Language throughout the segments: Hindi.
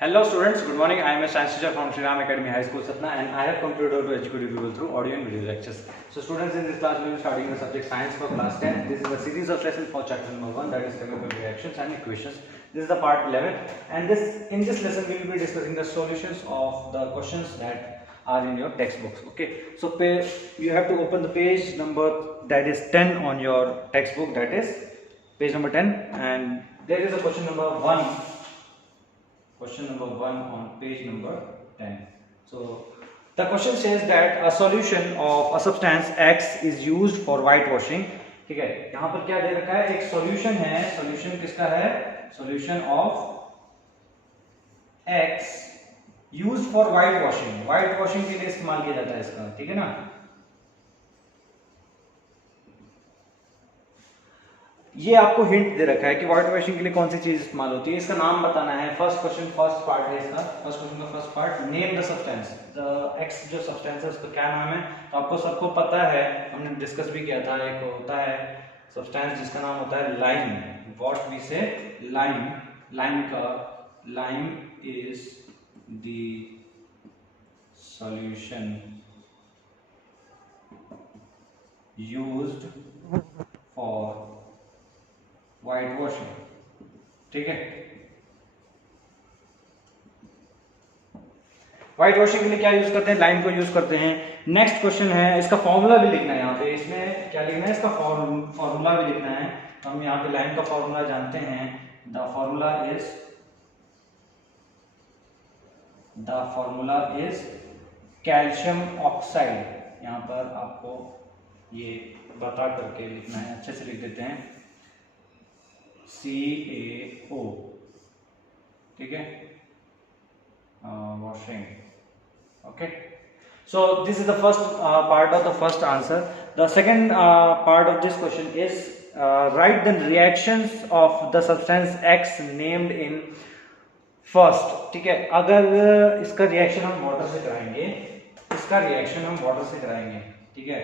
Hello students, good morning. I am a science teacher from Shri Ram Academy High School Satna and I have completed to educate you people through audio and video lectures. So students, in this class we will be starting the subject science for class 10. This is a series of lessons for chapter number 1, that is chemical reactions and equations. This is the part 11 and in this lesson we will be discussing the solutions of the questions that are in your textbooks. Okay, so you have to open the page number that is 10 on your textbook, that is page number 10, and there is a question number 1. Question number 1 on page number 10. So the question says that a solution of a substance X is used for whitewashing. ठीक है, यहाँ पर क्या दे रखा है, एक सॉल्यूशन है. सॉल्यूशन किसका है? Solution of X used for white washing. White washing के लिए इस्तेमाल किया जाता है इसका. ठीक है ना. ये आपको हिंट दे रखा है कि व्हाइट वॉशिंग के लिए कौन सी चीज इस्तेमाल होती है. इसका नाम बताना है. फर्स्ट क्वेश्चन फर्स्ट पार्ट है इसका. फर्स्ट क्वेश्चन का first part, name the substance. The x जो सब्सटेंस है उसका क्या नाम है, तो आपको सबको पता है, हमने डिस्कस भी किया था. एक होता है सब्सटेंस जिसका नाम होता है लाइम. व्हाट वी से lime. Lime is the solution used for white washing. ठीक है, व्हाइट वॉशिंग के लिए क्या यूज करते हैं? लाइम को यूज करते हैं. नेक्स्ट क्वेश्चन है, इसका फॉर्मूला भी लिखना है. यहाँ पे इसमें क्या लिखना है, इसका फॉर्मूला भी लिखना है. तो हम यहाँ पे लाइम का फॉर्मूला जानते हैं. The formula is calcium oxide. यहाँ पर आपको ये बता करके लिखना है. अच्छे से लिख देते हैं, CaO. ठीक है, washing. Okay, so this is the first part of the first answer. The second part of this question is write the reactions of the substance X named in first. ठीक है, अगर इसका रिएक्शन हम वाटर से कराएंगे, ठीक है,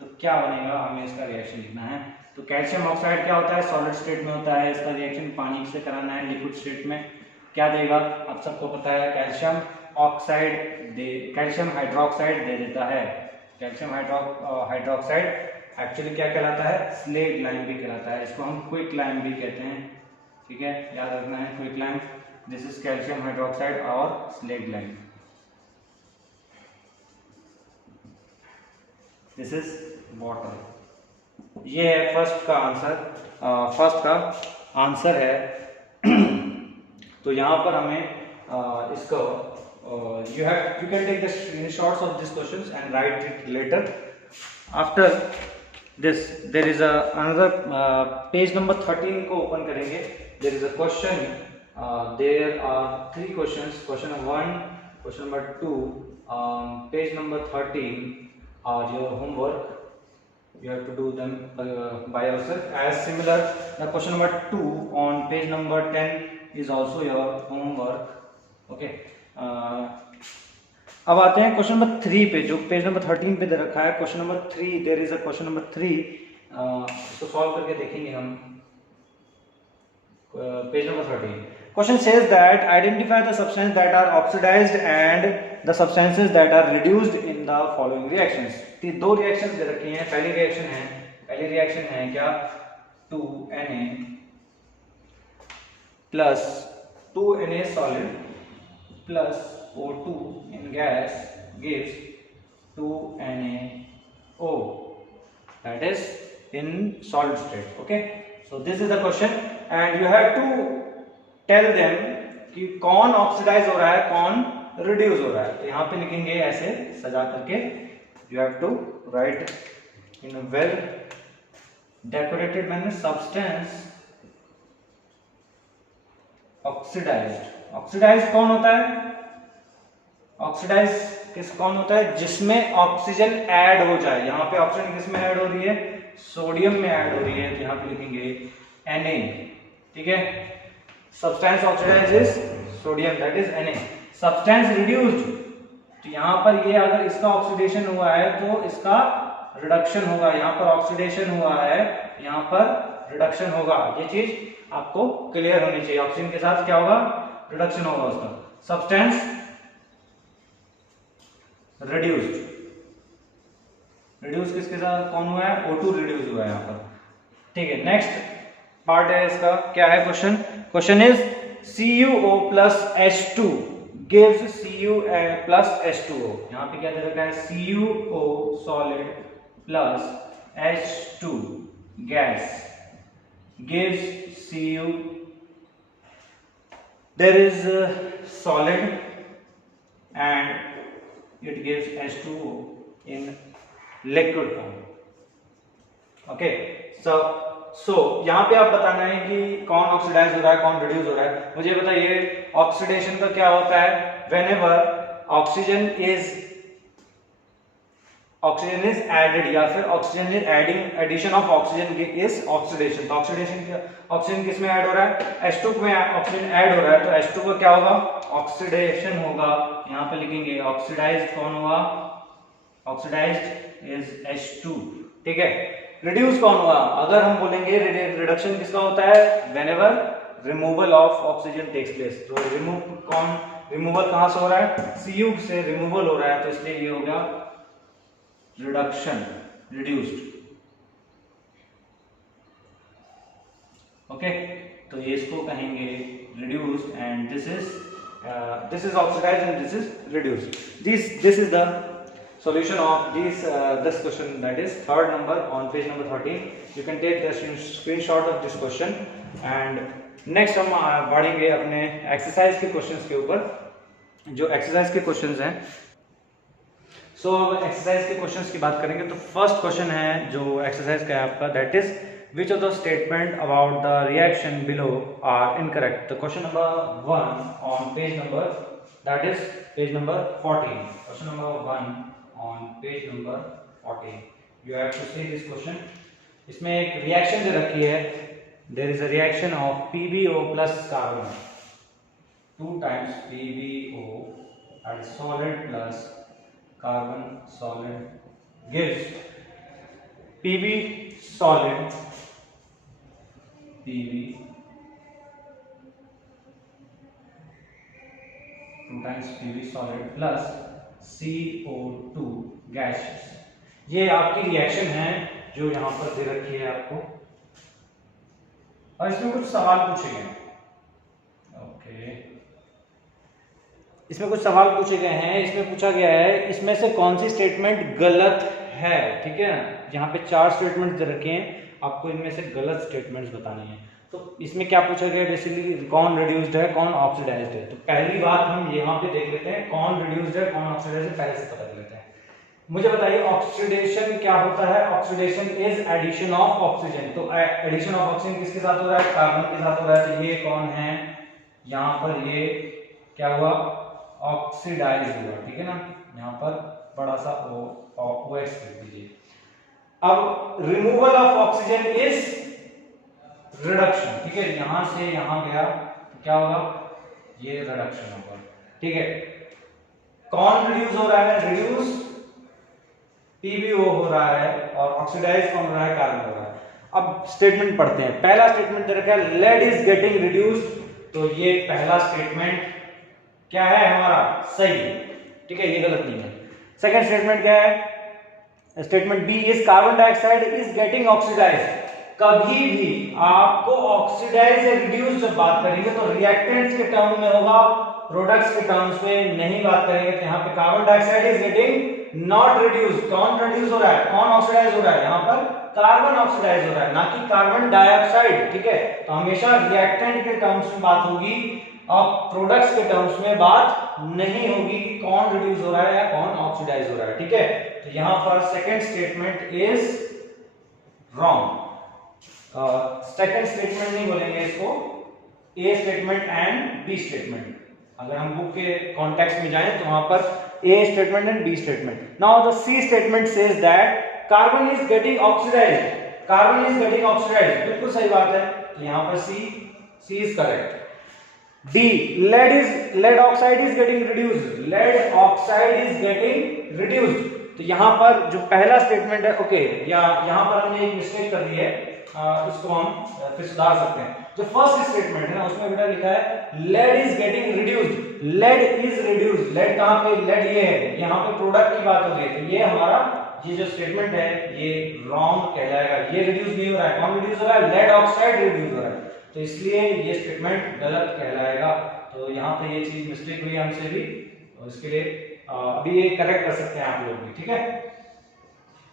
तो क्या बनेगा, हमें इसका रिएक्शन लिखना है. तो कैल्शियम ऑक्साइड क्या होता है, सॉलिड स्टेट में होता है. इसका रिएक्शन पानी से कराना है लिक्विड स्टेट में. क्या देगा, आप सबको पता है, कैल्शियम हाइड्रोक्साइड दे देता है. कैल्शियम हाइड्रोक्साइड एक्चुअली क्या कहलाता है, स्लेग लाइम भी कहलाता है. इसको हम क्विक लाइम भी कहते हैं. ठीक है, याद रखना है, quick lime. This is calcium hydroxide और slaked lime. This is water. ये है फर्स्ट का आंसर है. तो यहाँ पर हमें इसको you can take the screenshots of these questions and write it later. After this there is another page number 13 को open करेंगे. There is a question, there are 3 questions. Question number 1, question number 2, page number 13 are your homework. You have to do them by yourself. As similar, the question number 2 on page number 10 is also your homework. Okay. अब आते हैं क्वेश्चन नंबर 3 पे, जो पेज नंबर 13 पे दे रखा है. Question number 3, there is a question number 3. इसको सॉल्व करके देखेंगे हम. Page number 13. Question says that identify the substances that are oxidized and the substances that are reduced in the following reactions. 2 reactions दे रखी हैं. पहली रिएक्शन है क्या, 2Na plus 2Na solid plus O2 in gas gives 2NaO, that is in solid state. Okay, so this is the question and you have to tell them कि कौन ऑक्सीडाइज हो रहा है, कौन रिड्यूस हो रहा है. तो यहाँ पे लिखेंगे ऐसे सजा करके. You have to write in a well decorated manner, substance oxidized. Oxidize कौन होता है, कौन होता है, जिसमें ऑक्सीजन ऐड हो जाए. यहाँ पे ऑक्सीजन किस में ऐड हो रही है, सोडियम में ऐड हो रही है. तो यहाँ पे लिखेंगे Na. ठीक है, substance oxidized is sodium, that is Na. substance reduced, तो यहाँ पर ये अगर इसका ऑक्सीडेशन हुआ है तो इसका रिडक्शन होगा. यहाँ पर ऑक्सीडेशन हुआ है, यहाँ पर रिडक्शन होगा. ये चीज आपको क्लियर होनी चाहिए. ऑक्सीजन के साथ क्या होगा, रिडक्शन होगा उसका, सब्सटेंस रिड्यूस्ड, रिड्यूस किसके साथ कौन हुआ है, O2 रिड्यूस हुआ है यहाँ पर, ठीक है। नेक्स्ट पार्ट है इसका, क्या है question, question is CuO plus H2 gives Cu plus H2O, यहाँ पे क्या दे रखा है, CuO solid plus H2 gas gives Cu, there is a solid and it gives H2O in liquid form, okay। so यहाँ पे आप बताना है कि कौन ऑक्सीडाइज हो रहा है, कौन रिड्यूस हो रहा है। मुझे बताइए ऑक्सीडेशन का क्या होता है, व्हेनेवर ऑक्सीजन इज एडेड या फिर oxygen is addition of oxygen is oxidation. तो ऑक्सीजन किस में ऐड हो रहा है, H2 में ऑक्सीजन ऐड हो रहा है, तो H2 का क्या होगा, ऑक्सीडेशन होगा। यहाँ पे लिखेंगे ऑक्सीडाइज्ड कौन हुआ, ऑक्सीडाइज्ड इज H2, ठीक है। रिड्यूस कौन हुआ, अगर हम बोलेंगे रिडक्शन किसका होता है, whenever removal of oxygen takes place. तो रिमूवल कहां से हो रहा है, Cu से रिमूवल हो रहा है, तो इसलिए ये हो गया रिडक्शन, रिड्यूस्ड, ओके। तो ये इसको कहेंगे reduce and this is oxidized and this is reduced. This is the solution of this question, that is third number on page number 13. You can take the screenshot of this question and next हम बढ़ेंगे अपने एक्सरसाइज के क्वेश्चंस के ऊपर। जो एक्सरसाइज के क्वेश्चंस हैं, सो एक्सरसाइज के क्वेश्चंस की बात करेंगे तो फर्स्ट क्वेश्चन है जो एक्सरसाइज का है आपका, that is which of the statement about the reaction below are incorrect। तो question number 1 on page number, that is page number 14, question number 1 on page number 14, you have to see this question। इसमें एक रिएक्शन दे रखी है, there is a reaction of PbO plus carbon, 2 times PbO that is solid plus carbon solid gives Pb solid, Pb 2 times Pb solid plus CO2 gaseous। ये आपकी रिएक्शन है जो यहां पर दे रखी है आपको, और इसमें कुछ सवाल पूछे गए हैं, ओके। इसमें कुछ सवाल पूछे गए हैं, इसमें पूछा गया है इसमें से कौन सी स्टेटमेंट गलत है, ठीक है। यहाँ पे 4 स्टेटमेंट दे रखे हैं, आपको इनमें से गलत स्टेटमेंट्स बतानी है। तो इसमें क्या पूछा गया, बेसिकली कौन रिड्यूस्ड है, कौन ऑक्सीडाइज्ड है। तो पहली बात हम यहाँ पे देख लेते हैं, कौन रिड्यूस्ड है, कौन ऑक्सीडाइज्ड है, पहले से पता कर लेते हैं। मुझे बताइए ऑक्सीडेशन क्या होता है, oxidation is addition of oxygen. तो एडिशन ऑफ ऑक्सीजन किसके साथ हो रहा है, कार्बन के साथ हो रहा है। तो ये कौन है, यहाँ पर ये क्या हुआ, ऑक्सीडाइज हुआ, ठीक है ना। यहाँ पर बड़ा सा OH लिख दीजिए। अब removal of oxygen is reduction, ठीक है। यहां से यहां गया तो क्या होगा, ये रिडक्शन होगा, ठीक है। कौन रिड्यूस हो रहा है, रिड्यूस PbO हो रहा है, और ऑक्सीडाइज कौन हो रहा है, कार्बन हो रहा है। अब स्टेटमेंट पढ़ते हैं। पहला स्टेटमेंट दे रखा है लेड इज गेटिंग रिड्यूस्ड, तो ये पहला स्टेटमेंट क्या है हमारा, सही है, ठीक है, ये गलत नहीं है। सेकंड स्टेटमेंट क्या है, statement B is carbon dioxide is getting oxidized. कभी भी आपको ऑक्सीडाइज या रिड्यूस जब बात करेंगे तो रिएक्टेंट्स के टर्म में होगा, प्रोडक्ट्स के टर्म्स में नहीं बात करेंगे। तो यहाँ पे carbon dioxide is getting not reduce, कौन रिड्यूस हो रहा है, कौन ऑक्सीडाइज हो रहा है, यहाँ पर कार्बन ऑक्सीडाइज हो रहा है, ना कि कार्बन डाइऑक्साइड, ठीक है। तो हमेशा रिएक्टेंट के टर्म्स में बात होगी और प्रोडक्ट्स के टर्म्स में बात नहीं होगी कि कौन रिड्यूस हो रहा है या कौन ऑक्सीडाइज हो रहा है, ठीक है। तो यहाँ पर second statement is wrong. Second statement नहीं बोलेंगे इसको, A statement and B statement. अगर हम बुक के कॉन्टेक्स्ट में जाएं तो वहां पर A statement and B statement. Now the C statement says that carbon is getting oxidised, carbon is getting oxidised, बिल्कुल सही बात है। तो यहां पर C is correct. D lead oxide is getting reduced, lead oxide is getting reduced. तो यहां पर जो पहला स्टेटमेंट है, ओके, या यहां पर हमने एक मिस्टेक कर दी है, इसको हम फिर सुधार सकते हैं। जो फर्स्ट स्टेटमेंट है ना उसमें बेटा लिखा है lead is getting reduced, lead is reduced, lead कहां पे, लेड ये है, यहां पे प्रोडक्ट की बात हो रही है, तो ये हमारा ये जो स्टेटमेंट है ये रॉन्ग कहलाएगा, ये रिड्यूस नहीं हो रहा है, कौन रिड्यूस हो रहा है, लेड ऑक्साइड रिड्यूस हो रहा है, तो इसलिए ये स्टेटमेंट गलत कहलाएगा। तो यहाँ पे ये चीज मिस्टेक हुई हमसे भी, तो इसके लिए अभी ये करेक्ट कर सकते हैं आप लोग भी, ठीक है।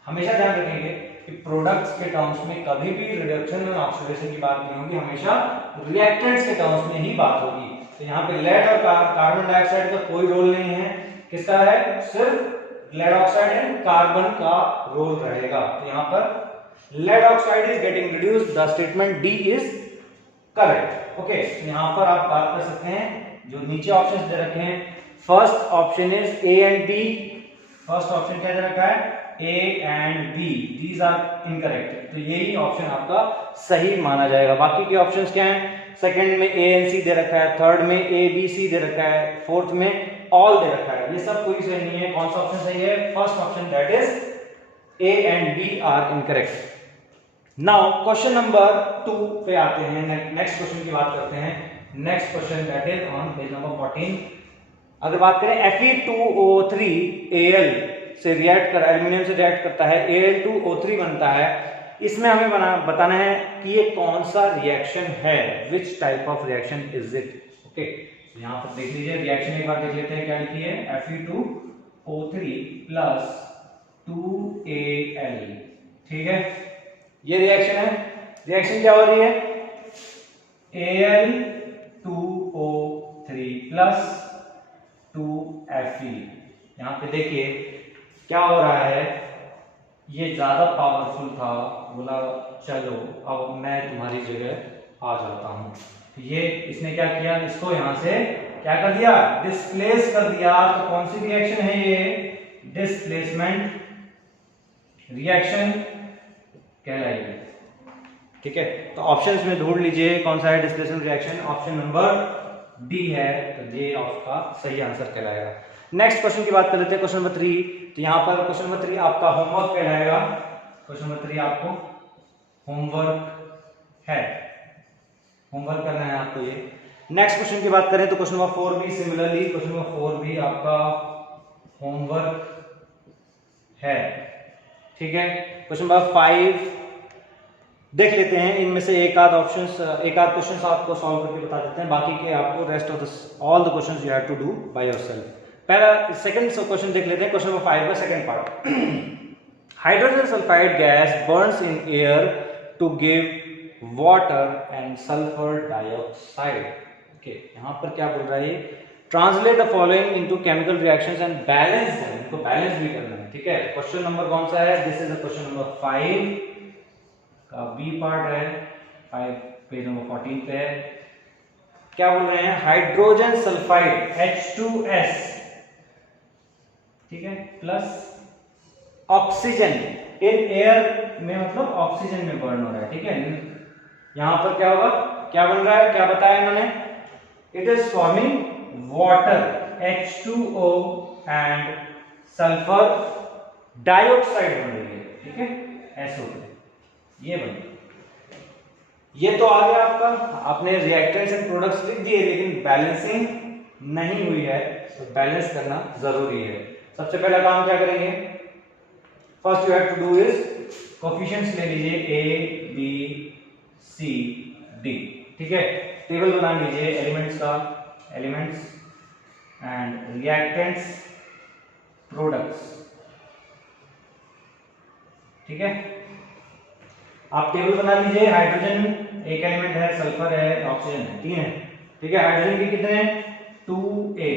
हमेशा ध्यान रखेंगे कि प्रोडक्ट्स के टर्म्स में कभी भी रिडक्शन और ऑक्सीडेशन की बात नहीं होगी, हमेशा रिएक्टेंट्स के टर्म्स में ही बात होगी। तो यहाँ पे लेड और कार्बन डाइऑक्साइड का कोई रोल नहीं है, किसका है, सिर्फ लेड ऑक्साइड एंड कार्बन का रोल रहेगा। तो यहाँ पर lead oxide is getting reduced, the statement D is correct. Okay, यहाँ पर आप बात कर सकते हैं, जो नीचे ऑप्शंस दे रखे हैं, first option is A and B, first option क्या दे रखा है, A and B, these are incorrect, तो यही ऑप्शन आपका सही माना जाएगा। बाकी के ऑप्शंस क्या हैं, सेकंड में A and C दे रखा है, थर्ड में A B C दे रखा है, फोर्थ में ऑल दे रखा है, ये सब कोई सही नहीं है। कौन सा ऑप्शन सही है, first option, that is A and B are incorrect। Now question number 2 पे आते हैं, नेक्स्ट क्वेश्चन की बात करते हैं। Next question that is on page number 14। अगर बात करें Fe2O3Al से रिएक्ट कर, एल्यूमिनियम से रिएक्ट करता है, Al2O3 बनता है, इसमें हमें बताना है कि ये कौन सा रिएक्शन है, which type of reaction is it. Okay, यहाँ पर देख लीजिए रिएक्शन एक बार देख लेते हैं क्या लिखी है, Fe2O3 प्लस 2Al, ठीक है, ये रिएक्शन है। रिएक्शन क्या हो रही है, Al2O3 प्लस 2Fe। यहाँ पे देखिए क्या हो रहा है, ये ज्यादा पावरफुल था, बोला चलो अब मैं तुम्हारी जगह आ जाता हूं। ये इसने क्या किया, इसको यहां से क्या कर दिया, डिस्प्लेस कर दिया। तो कौन सी रिएक्शन है ये, डिस्प्लेसमेंट रिएक्शन कहलाएगी, ठीक है। तो ऑप्शंस में ढूंढ लीजिए कौन सा है displacement reaction, option number D है, तो ये आपका सही आंसर कहलाएगा। नेक्स्ट क्वेश्चन की बात कर लेते हैं, क्वेश्चन नंबर 3। तो यहाँ पर क्वेश्चन नंबर 3 आपका होमवर्क कहलाएगा, क्वेश्चन नंबर 3 आपको होमवर्क है, होमवर्क करना है आपको ये। नेक्स्ट क्वेश्चन की बात करें तो क्वेश्चन नंबर 4 भी सिमिलरली, क्वेश्चन नंबर 4 भी आपका होमवर्क है, ठीक है। क्वेश्चन नंबर 5 देख लेते हैं, इनमें से एक आध क्वेश्चन आपको सॉल्व करके बता देते हैं, बाकी के आपको rest of all the questions you have to do by yourself. पहला सेकंड क्वेश्चन देख लेते हैं, क्वेश्चन नंबर 5 का second part. Hydrogen sulphide gas burns in air to give water and sulphur dioxide. Okay, यहाँ पर क्या बोल रहा है, translate the following into chemical reactions and balance them, इनको बैलेंस भी करना है, ठीक है। क्वेश्चन नंबर कौन सा है, this is the question number 5 का बी पार्ट है, 5 पेज नंबर 14 पे है। क्या बोल रहे हैं, हाइड्रोजन सल्फाइड H2S, ठीक है, प्लस ऑक्सीजन इन एयर में, मतलब ऑक्सीजन में बर्न हो रहा है, ठीक है। यहां पर क्या होगा, क्या बन रहा है, क्या बताया इन्होंने, it is forming water H2O and sulphur dioxide बन रही है, ठीक है, SO2, ये बन, ये तो आ गया आपका, आपने रिएक्टेंट्स एंड प्रोडक्ट्स लिख दिए, लेकिन बैलेंसिंग नहीं हुई है, तो बैलेंस करना जरूरी है। सबसे पहला काम क्या करेंगे, first you have to do is coefficients ले लीजिए A B C D, ठीक है। टेबल बना लीजिए एलिमेंट्स का, एलिमेंट्स एंड रिएक्टेंट्स प्रोडक्ट्स, ठीक है। आप टेबल बना लीजिए, हाइड्रोजन एक एलिमेंट है, सल्फर है, ऑक्सीजन है, 3 है, ठीक है। हाइड्रोजन के कितने हैं, 2A,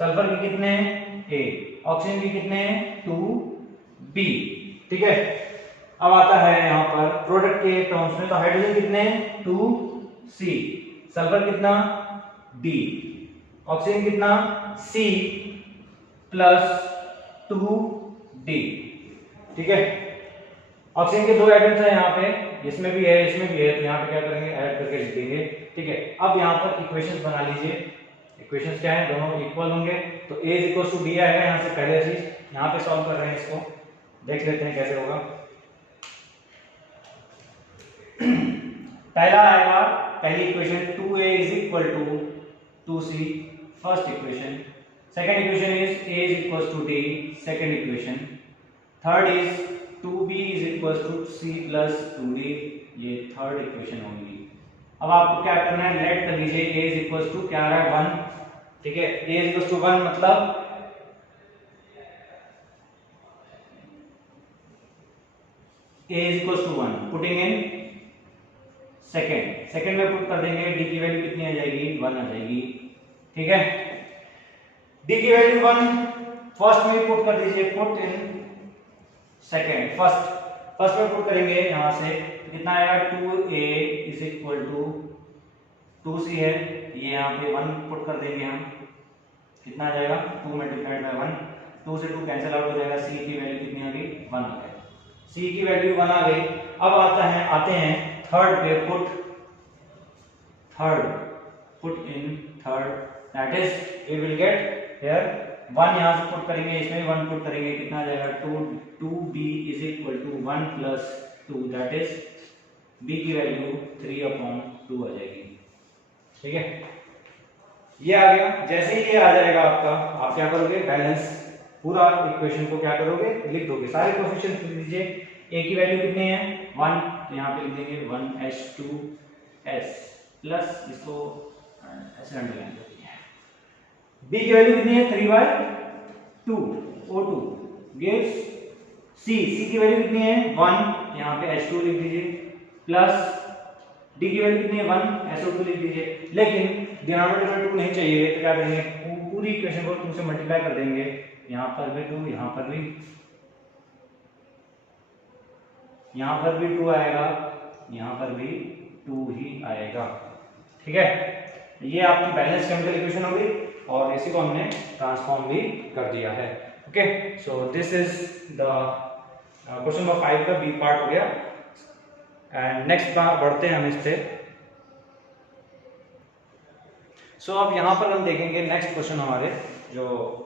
सल्फर के कितने हैं, A, ऑक्सीजन के कितने हैं, 2B, ठीक है। अब आता है यहाँ पर प्रोडक्ट के टर्म्स में, तो हाइड्रोजन कितने हैं, 2C, सल्फर कितना, D, ऑक्सीजन कितना, C प्लस 2D, ठीक है। ऑक्सीजन के 2 एटम्स हैं यहाँ पे, इसमें भी है, इसमें भी है, तो यहाँ पे क्या करेंगे, ऐड करके लिख देंगे, ठीक है। अब यहाँ पर इक्वेशंस बना लीजिए, इक्वेशंस क्या है, दोनों इक्वल होंगे, तो A = D आएगा यहाँ से, पहले चीज यहाँ पे सॉल्व कर रहे हैं, इसको देख लेते हैं कैसे होगा। पहला आएगा पहली equation 2a is equal to 2c, first equation. Second equation is a is equal to d, second equation. Third is 2b is equal to c plus 2d, ये थर्ड इक्वेशन होगी। अब आपको क्या करना है, लेट कर लीजिए a इज इक्वल टू क्या आ रहा है 1, ठीक है। a इज इक्वल टू 1 मतलब a is equals to 1, putting in second में पुट कर देंगे, d की वैल्यू कितनी आ जाएगी 1 आ जाएगी, ठीक है। d की वैल्यू 1 फर्स्ट में पुट कर दीजिए, पुट इन सेकंड, फर्स्ट में पुट करेंगे, यहां से कितना आएगा 2a is equal to 2c है, ये यहां पे 1 पुट कर देंगे हम, कितना आ जाएगा 2 मल्टीप्लाइड बाय 1, 2 से 2 कैंसिल आउट हो जाएगा, c की वैल्यू कितनी आ गई 1 आ गई, c की वैल्यू 1 आ गई। अब आते हैं थर्ड पे, put in third, that is we will get here 1, यहां से पुट करेंगे, इसमें 1 पुट करेंगे, कितना आ जाएगा 2b is equal to 1 plus 2, that is b की वैल्यू 3/2 आ जाएगी, ठीक है। ये आ गया। जैसे ही ये आ जाएगा आपका, आप क्या करोगे, बैलेंस पूरा इक्वेशन को क्या करोगे, लिख दोगे, सारे कोएफिशिएंट्स लिख दीजिए। a की वैल्यू कितनी है 1, तो यहाँ पे लिख देंगे 1h2s प्लस, इसको ऐसे अंडरलाइन कर देंगे। b की वैल्यू कितनी है 3/2 O2 गिव्स c की वैल्यू कितनी है 1, यहाँ पे h2 लिख दीजिए, प्लस d की वैल्यू कितनी है 1, SO2 लिख दीजिए। लेकिन डिनोमिनेटर में 2 नहीं चाहिए, तो क्या करेंगे, पूरी इक्वेशन को 2 से मल्टीप्लाई कर देंगे, यहाँ पर भी 2, यहाँ पर भी 2 आएगा, यहाँ पर भी 2 ही आएगा, ठीक है। ये आपकी बैलेंस केमिकल इक्वेशन होगी और इसी को हमने ट्रांसफॉर्म भी कर दिया है, okay. So this is the question number 5 का बी पार्ट हो गया। एंड नेक्स्ट बार बढ़ते हैं हम इस पे। सो अब यहाँ पर हम देखेंगे नेक्स्ट क्वेश्चन, हमारे जो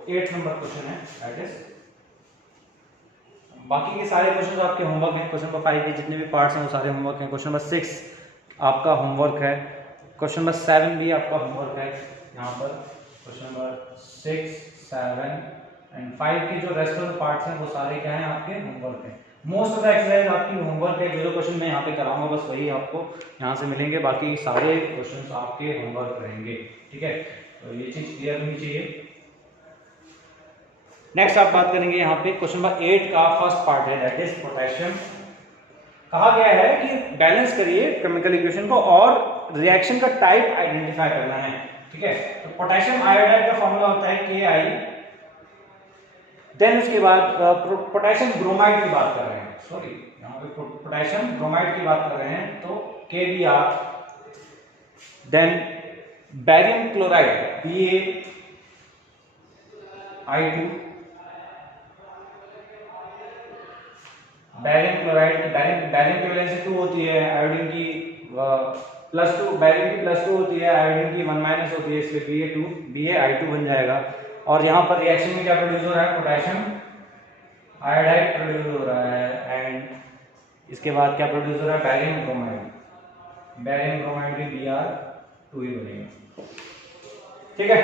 8th नंबर क्वेश्चन है, दैट इज, बाकी के सारे क्वेश्चन आपके होमवर्क हैं, क्वेश्चन नंबर 5 के जितने भी पार्ट्स हैं वो सारे होमवर्क हैं। क्वेश्चन नंबर 6 आपका होमवर्क है, क्वेश्चन नंबर 7 भी आपका होमवर्क है, यहाँ पर क्वेश्चन नंबर 6, 7 एंड 5 के जो रेस्ट ऑफ पार्ट्स हैं वो सारे क्या हैं, आपके होमवर्क हैं। मोस्ट ऑफ द एक्सरसाइज आपकी होमवर्क है, जो क्वेश्चन मैं यहाँ पे कराऊंगा बस वही आपको यहाँ से मिलेंगे, बाकी सारे क्वेश्चन आपके होमवर्क रहेंगे, ठीक है। तो ये चीज क्लियर होनी चाहिए। नेक्स्ट आप बात करेंगे यहाँ पे क्वेश्चन नंबर 8 का फर्स्ट पार्ट है, दैट इज पोटेशियम। कहा गया है कि बैलेंस करिए केमिकल इक्वेशन को और रिएक्शन का टाइप आइडेंटिफाई करना है, ठीक है। तो पोटेशियम आयोडाइड का फॉर्मूला होता है Ki, देन उसके बाद पोटेशियम ब्रोमाइड की बात कर रहे हैं, सॉरी यहाँ पे पोटेशियम ब्रोमाइड की बात कर रहे हैं, तो KBr, then barium chloride BaI2, barium chloride, barium की वैलेंसी 2 होती है, आयोडीन की +2, बैरियम की +2 होती है, आयोडीन की 1- होती है, इसलिए BaI2 बन जाएगा। और यहाँ पर रिएक्शन में क्या प्रोड्यूस हो रहा है, पोटेशियम आयोडाइड प्रोड्यूस हो रहा है, एंड इसके बाद क्या प्रोड्यूस हो रहा है, बैरियम ब्रोमाइड भी Br2 ही बनेगा, ठीक है।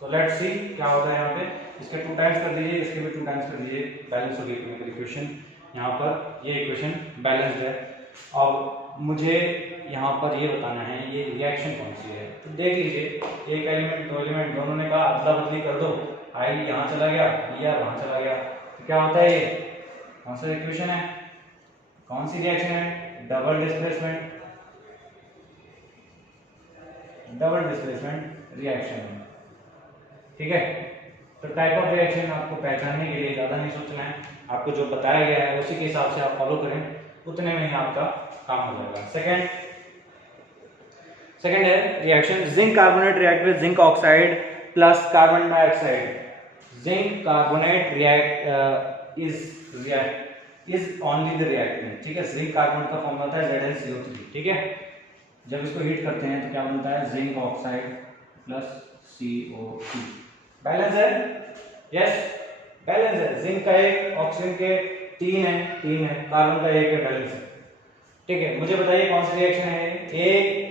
सो लेट्स सी क्या होता है यहाँ पे, इसके 2 टाइम्स कर दीजिए, इसके भी 2 टाइम्स कर दीजिए, बैलेंस हो गई केमिकल इक्वेशन। यहाँ पर ये इक्वेशन बैलेंस्ड है। अब मुझे यहाँ पर ये बताना है ये रिएक्शन कौन सी है, तो देख लीजिए, एक एलिमेंट 2 एलिमेंट दोनों ने कहा अदला बदली कर दो, I यहाँ चला गया, Br वहाँ चला गया, तो क्या होता है, ये कौन सा इक्वेशन है, कौन सी रिएक्शन है, डबल डिस्प्लेसमेंट रिएक्शन है, ठीक है। तो टाइप ऑफ रिएक्शन आपको पहचानने के लिए ज़्यादा नहीं सोचना है, आपको जो बताया गया है उसी के हिसाब से आप फॉलो करें, उतने में ही आपका काम हो जाएगा। सेकंड है reaction zinc carbonate react with zinc oxide plus carbon dioxide. Zinc carbonate is only the reactant, ठीक है। जिंक कार्बोनेट का फॉर्मूला होता है ZnCO3, ठीक है। जब इसको हीट करते हैं तो क्या बनता है, zinc oxide plus CO2। Balance है, यस बैलेंस है। जिंक का 1, ऑक्सीजन के 3 है, कार्बन का 1 है, बैलेंस है, ठीक है। मुझे बताइए कौन सी रिएक्शन है, एक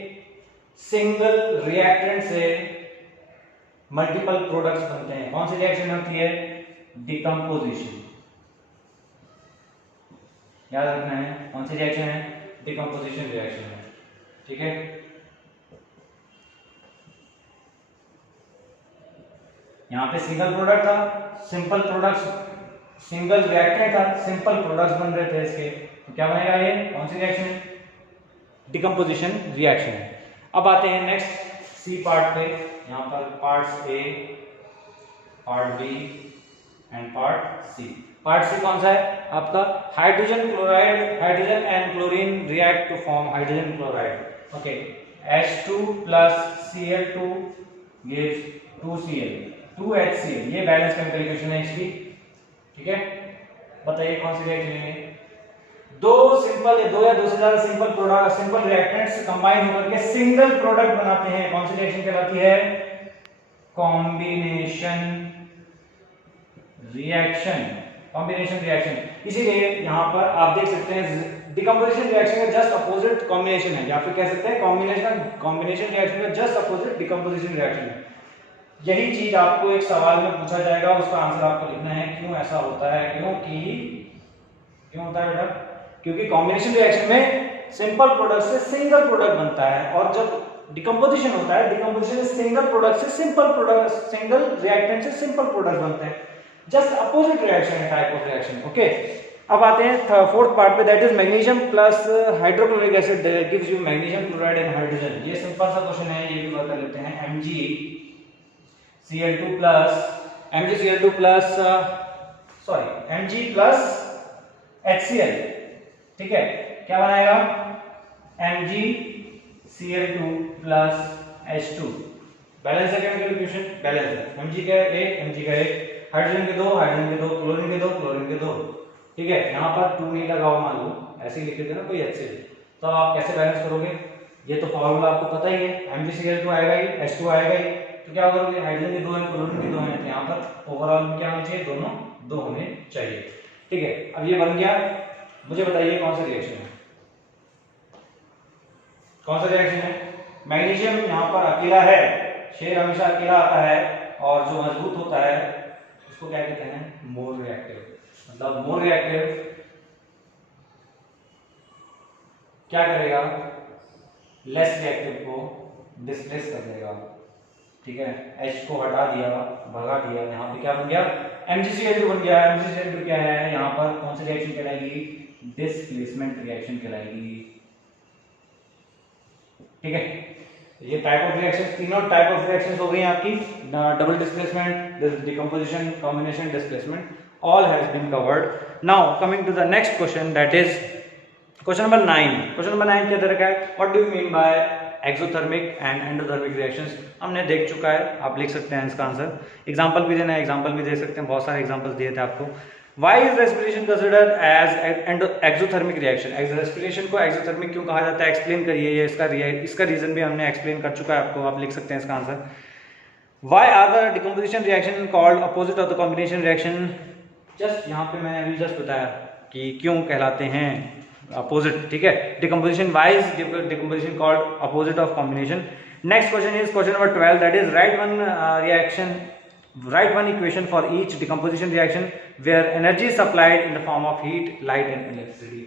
सिंगल रिएक्टेंट से मल्टीपल प्रोडक्ट्स बनते हैं। कौन सी रिएक्शन होती है? डिकम्पोजिशन। याद रखना है कौन सी रिएक्शन है? डिकम्पोजिशन रिएक्शन है। ठीक है, यहां पे सिंगल प्रोडक्ट था, सिंपल प्रोडक्ट्स, सिंगल रिएक्टेंट था, सिंपल प्रोडक्ट्स बन रहे थे इसके, तो क्या बनेगा? ये कौन सी रिएक्शन है? डिकम्पोजिशन रिएक्शन है। अब आते हैं नेक्स्ट सी पार्ट पे। यहां पर parts A, part B and part C. Part C कौन सा है आपका? Hydrogen chloride, hydrogen and chlorine react to form hydrogen chloride. Okay, H2 plus Cl2 gives 2Cl, 2HCl। ये बैलेंस केमिकल इक्वेशन है इसकी। ठीक है, बताइए कौन सी रिएक्शन है? दो या दो से ज्यादा simple product, simple reactants combine होकर के सिंगल प्रोडक्ट बनाते हैं। कौन सी रिएक्शन कहलाती है? Combination reaction. Combination reaction. इसीलिए यहां पर आप देख सकते हैं डिकम्पोजिशन रिएक्शन का जस्ट अपोजिट कॉम्बिनेशन है, या फिर कह सकते हैं कॉम्बिनेशन रिएक्शन का जस्ट अपोजिट डिकम्पोजिशन रिएक्शन है। यही चीज आपको एक सवाल में पूछा जाएगा, उसका आंसर आपको लिखना है। क्यों ऐसा होता है? क्यों होता है बेटा? क्योंकि कॉम्बिनेशन रिएक्शन में सिंपल प्रोडक्ट से सिंगल प्रोडक्ट बनता है, और जब डिकम्पोजिशन होता है, डिकम्पोजिशन सिंगल प्रोडक्ट से सिंपल प्रोडक्ट, सिंगल रिएक्टेंट से सिंपल प्रोडक्ट बनते हैं। जस्ट अपोजिट रिएक्शन है, टाइप ऑफ रिएक्शन। ओके, अब आते हैं फोर्थ पार्ट पे, that is magnesium plus hydrochloric acid gives you magnesium chloride and hydrogen. ये सिंपल सा क्वेश्चन है, ये भी बात कर लेते हैं। MgCl2 plus HCl। ठीक है, क्या बनाएगा? MgCl2 plus H2। बैलेंस है केमिकल इक्वेशन, बैलेंस है। Mg का एक, हाइड्रोजन के दो, क्लोरीन के दो। ठीक है, यहाँ पर 2 नहीं लगा हुआ, मान लो ऐसे ही लिख देना कोई HCl, तो आप कैसे बैलेंस करोगे? ये तो फॉर्मूला आपको पता ही है, MgCl2 आएगा ही, H2 आएगा ही, तो क्या करोगे? हाइड्रोजन के दो हैं, क्लोरीन के दो हैं, तो यहाँ पर ओवरऑल क्या होना चाहिए? दोनों दो होने चाहिए। ठीक है, अब ये बन गया। मुझे बताइए कौन सा रिएक्शन है? कौन सा रिएक्शन है? मैग्नीशियम यहाँ पर अकेला है, शेर हमेशा अकेला आता है, और जो मजबूत होता है उसको क्या कहते हैं? More reactive. मतलब मोर रिएक्टिव क्या करेगा? लेस रिएक्टिव को डिस्प्लेस कर देगा। ठीक है, H को हटा दिया, भगा दिया, यहाँ पे क्या बन गया? MgCl2 बन गया। MgCl2 क्या है? यहाँ पर कौन सी रिएक्शन कहलाएगी? डिस्प्लेसमेंट रिएक्शन कहलाएगी। ठीक है, ये टाइप ऑफ रिएक्शन, तीनों टाइप ऑफ रिएक्शंस हो गई आपकी। Double displacement, decomposition, combination, displacement, all has been covered. Now coming to the next question, that is question number 9. Question number 9 क्या दे रखा है? What do you mean by exothermic and endothermic reactions? हमने देख चुका है, आप लिख सकते हैं इसका आंसर। एग्जांपल भी देना है, एग्जांपल भी दे सकते हैं, बहुत सारे एग्जांपल्स दिए थे आपको। Why is respiration considered as exothermic reaction? Respiration को एक्सोथर्मिक क्यों कहा जाता है? एक्सप्लेन करिए। ये इसका रीजन भी हमने एक्सप्लेन कर चुका है आपको, आप लिख सकते हैं इसका answer. Why are the decomposition reaction called opposite of the combination reaction? Just यहाँ पे मैंने अभी जस्ट बताया कि क्यों कहलाते हैं अपोजिट। ठीक है, decomposition, why is decomposition called opposite of combination. Next question is question number 12, that is write one equation for each decomposition reaction where energy is supplied in the form of heat, light and electricity.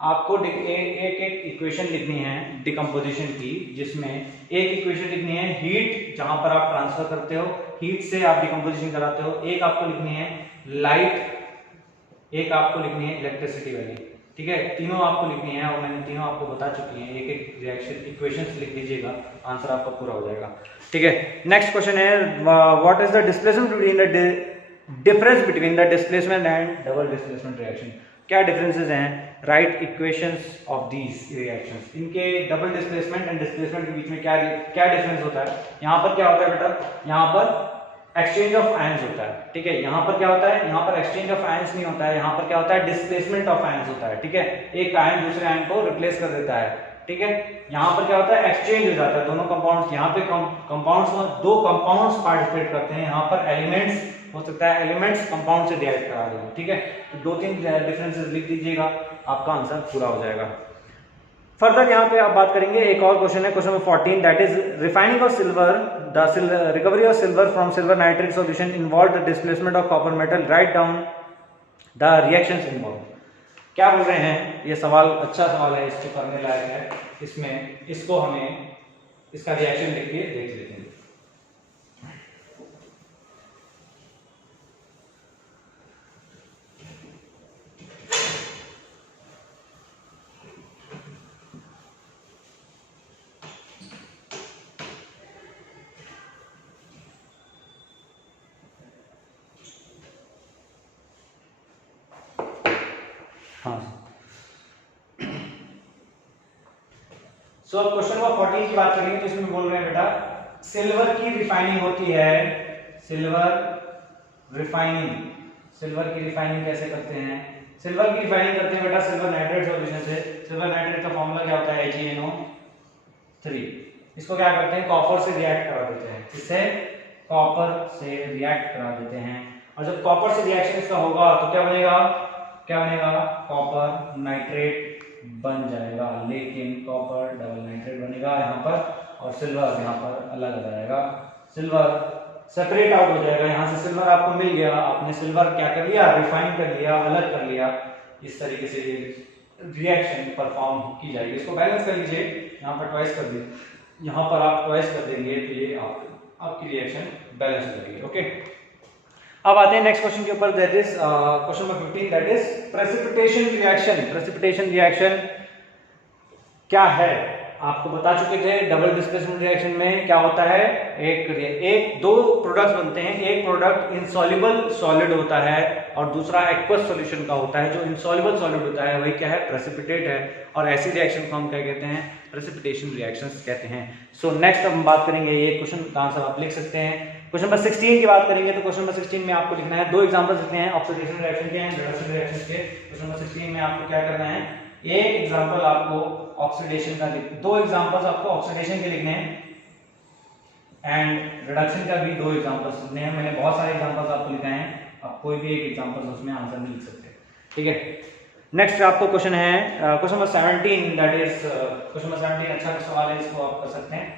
आपको एक इक्वेशन लिखनी है डिकम्पोजिशन की, जिसमें एक इक्वेशन लिखनी है हीट, जहां पर आप ट्रांसफर करते हो, हीट से आप डिकम्पोजिशन कराते हो। एक आपको लिखनी है लाइट, एक आपको लिखनी है इलेक्ट्रिसिटी वाली। ठीक है, तीनों आपको लिखनी है, और मैंने तीनों आपको बता चुकी हैं। एक एक रिएक्शन इक्वेशंस लिख लीजिएगा, आंसर आपका पूरा हो जाएगा। ठीक है, नेक्स्ट क्वेश्चन है what is the displacement between the difference between the displacement and double displacement reaction? क्या डिफरेंसेस हैं? Right equations of these reactions. इनके डबल डिस्प्लेसमेंट एंड डिस्प्लेसमेंट के बीच में क्या डिफरेंस होता है? यहाँ पर क्या होता है बेटा? यहाँ पर एक्सचेंज ऑफ आयंस होता है। ठीक है, यहाँ पर क्या होता है? यहाँ पर एक्सचेंज ऑफ आयंस नहीं होता है, यहाँ पर क्या होता है? डिस्प्लेसमेंट ऑफ आयंस होता है। ठीक है, एक आयन दूसरे आयन को रिप्लेस कर देता है। ठीक है, यहाँ पर क्या होता है? एक्सचेंज हो जाता है दोनों कंपाउंड्स। यहाँ पे कंपाउंड्स में दो कंपाउंड्स पार्टिसिपेट करते हैं, यहाँ पर एलिमेंट्स हो सकता है एलिमेंट्स कंपाउंड से डिवाइड करा दें। ठीक है, तो 2-3 डिफरेंसेस लिख दीजिएगा, आपका आंसर पूरा हो जाएगा। फर्दर यहाँ पे आप बात करेंगे, एक और क्वेश्चन है, question number 14, that is refining of silver, the recovery of silver from silver nitrate solution involve the displacement of copper metal, write down the reactions involve. क्या बोल रहे हैं, ये सवाल अच्छा सवाल है, इसको करने लायक है, इसमें इसको हमें इसका रिएक्शन लिख के देख लेते हैं। हाँ, सो अब क्वेश्चन नंबर 14 की बात करेंगे तो इसमें बोल रहे हैं बेटा सिल्वर की रिफाइनिंग होती है, सिल्वर की रिफाइनिंग कैसे करते हैं? सिल्वर की रिफाइनिंग करते हैं बेटा सिल्वर नाइट्रेट सॉल्यूशन से। सिल्वर नाइट्रेट का फॉर्मूला क्या होता है? HeNO3। इसको क्या करते हैं? कॉपर से रिएक्ट करा देते हैं। इससे कॉपर से रिएक्ट करा देते हैं, और जब कॉपर से रिएक्शन इसका होगा तो क्या बनेगा? कॉपर नाइट्रेट बन जाएगा, लेकिन कॉपर डबल नाइट्रेट बनेगा यहाँ पर, और सिल्वर यहाँ पर अलग आ जाएगा, सिल्वर सेपरेट आउट हो जाएगा। यहाँ से सिल्वर आपको मिल गया, आपने सिल्वर क्या कर लिया? रिफाइन कर लिया, अलग कर लिया। इस तरीके से ये रिएक्शन परफॉर्म की जाएगी। इसको बैलेंस कर लीजिए, यहाँ पर ट्वाइस कर दीजिए, यहाँ पर आप ट्वाइस कर देंगे तो ये आपकी रिएक्शन बैलेंस हो जाएगी। ओके, अब आते हैं नेक्स्ट क्वेश्चन के ऊपर, that is question number 15, that is precipitation reaction. Precipitation reaction क्या है? आपको बता चुके थे डबल डिस्प्लेसमेंट रिएक्शन में क्या होता है, दो प्रोडक्ट्स बनते हैं, एक प्रोडक्ट इनसॉल्युबल सॉलिड होता है और दूसरा एक्वस सॉल्यूशन का होता है। जो इनसॉल्युबल सॉलिड होता है वही क्या है? प्रेसिपिटेट है, और ऐसी रिएक्शन को हम क्या कहते हैं? प्रेसिपिटेशन रिएक्शंस कहते हैं। सो नेक्स्ट अब हम बात करेंगे, ये क्वेश्चन का आंसर आप लिख सकते हैं। क्वेश्चन नंबर 16 की बात करेंगे तो क्वेश्चन नंबर 16 में आपको लिखना है, दो एग्जांपल्स लिखने हैं ऑक्सीडेशन रिएक्शन के एंड रिडक्शन रिएक्शन के। क्वेश्चन नंबर 16 में आपको क्या करना है? एक एग्जांपल आपको ऑक्सीडेशन का दो एग्जांपल्स आपको ऑक्सीडेशन के लिखने हैं एंड रिडक्शन का भी दो एग्जांपल्स लिखने हैं। मैंने बहुत सारे एग्जांपल्स आपको लिखाए हैं, आप कोई भी एक एग्जांपल उसमें आंसर नहीं लिख सकते, ठीक है। नेक्स्ट आपको क्वेश्चन है question number 17, that is question number 17 अच्छा सवाल है, इसको आप कर सकते हैं।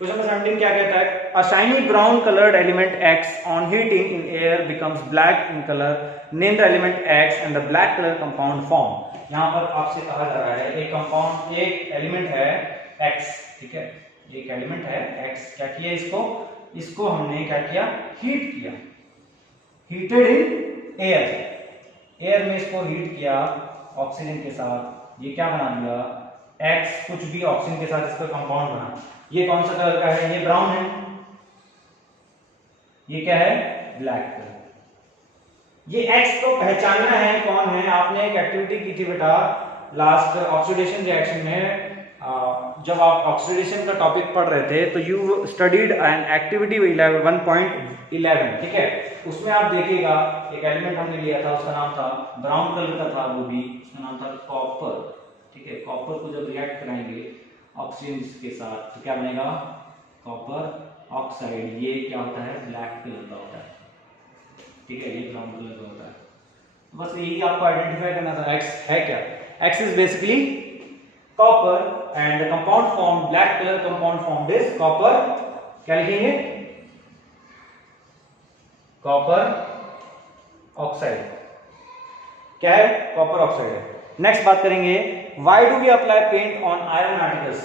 क्वेश्चन नंबर 17 क्या कहता है? अ shiny brown coloured element X on heating in air becomes black in color. Name the element X and the black color compound form. यहाँ पर आपसे कहा जा रहा है एक कंपाउंड, एक एलिमेंट है X, ठीक है, एक एलिमेंट है X, क्या किया इसको हमने क्या किया? हीट किया, हीटेड इन एयर में इसको हीट किया ऑक्सीजन के साथ, ये क्या बना दिया? X कुछ भी ऑक्सीजन के साथ इसका कंपाउंड बना। ये कौन सा कलर का है? ये ब्राउन है, ये क्या है? Black colour. ये X को पहचानना है कौन है। आपने एक एक्टिविटी की थी बेटा लास्ट ऑक्सीडेशन रिएक्शन में, जब आप ऑक्सीडेशन का टॉपिक पढ़ रहे थे तो यू स्टडीड एन एक्टिविटी 1.11, ठीक है। उसमें आप देखिएगा एक एलिमेंट हमने लिया था, उसका नाम था ब्राउन कलर का था, वो भी उसका नाम था कॉपर, ठीक है। कॉपर को जब रिएक्ट कराएंगे ऑक्सीजन के साथ तो क्या बनेगा? Copper oxide. ये क्या होता है? ब्लैक कलर का होता है, ठीक है, ये ब्राउन कलर का होता है। बस यही आपको आइडेंटिफाई करना था। X है क्या? X is basically copper and the compound form, black colour compound form is copper, क्या लिखेंगे? Copper oxide. क्या है? कॉपर ऑक्साइड है। नेक्स्ट बात करेंगे, why do we apply paint on iron articles?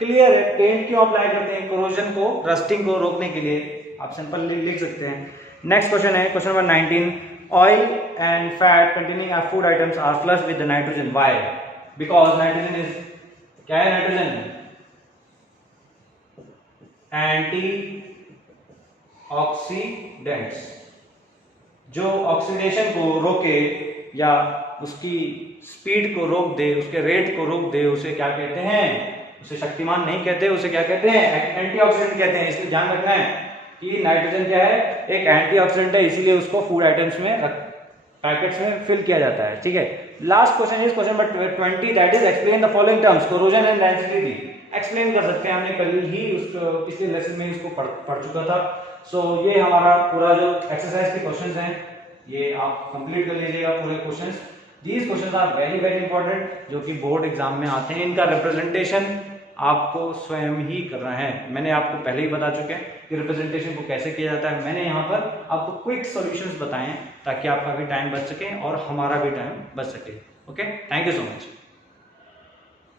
Clear है, पेंट क्यों अप्लाई करते हैं? कोरोजन को, रस्टिंग को रोकने के लिए। आप सिंपल लिख सकते हैं। नेक्स्ट क्वेश्चन है question number 19, oil and fat containing our food items are flushed with the nitrogen, why? Because nitrogen is, क्या है नाइट्रोजन? एंटी ऑक्सीडेंट्स, जो ऑक्सीडेशन को रोके या उसकी स्पीड को रोक दे, उसके रेट को रोक दे, उसे क्या कहते हैं? उसे शक्तिमान नहीं कहते, उसे क्या कहते हैं? एंटीऑक्सीडेंट कहते हैं। इसलिए ध्यान रखना है कि नाइट्रोजन क्या है? एक एंटीऑक्सीडेंट है, इसीलिए उसको फूड आइटम्स में पैकेट्स में फिल किया जाता है, ठीक है। Last question is question number 20, that is explain the following terms, corrosion and density. Explain कर सकते हैं, हमने कल ही उसको पिछले लेसन में इसको पढ़ चुका था। सो ये हमारा पूरा जो एक्सरसाइज के क्वेश्चंस हैं ये आप कंप्लीट कर लीजिएगा पूरे questions. These questions are very very important, जो कि बोर्ड एग्जाम में आते हैं। इनका रिप्रेजेंटेशन आपको स्वयं ही करना है। मैंने आपको पहले ही बता चुके हैं कि रिप्रेजेंटेशन को कैसे किया जाता है। मैंने यहाँ पर आपको क्विक सॉल्यूशंस बताए हैं ताकि आपका भी टाइम बच सके और हमारा भी टाइम बच सके। Okay, thank you so much.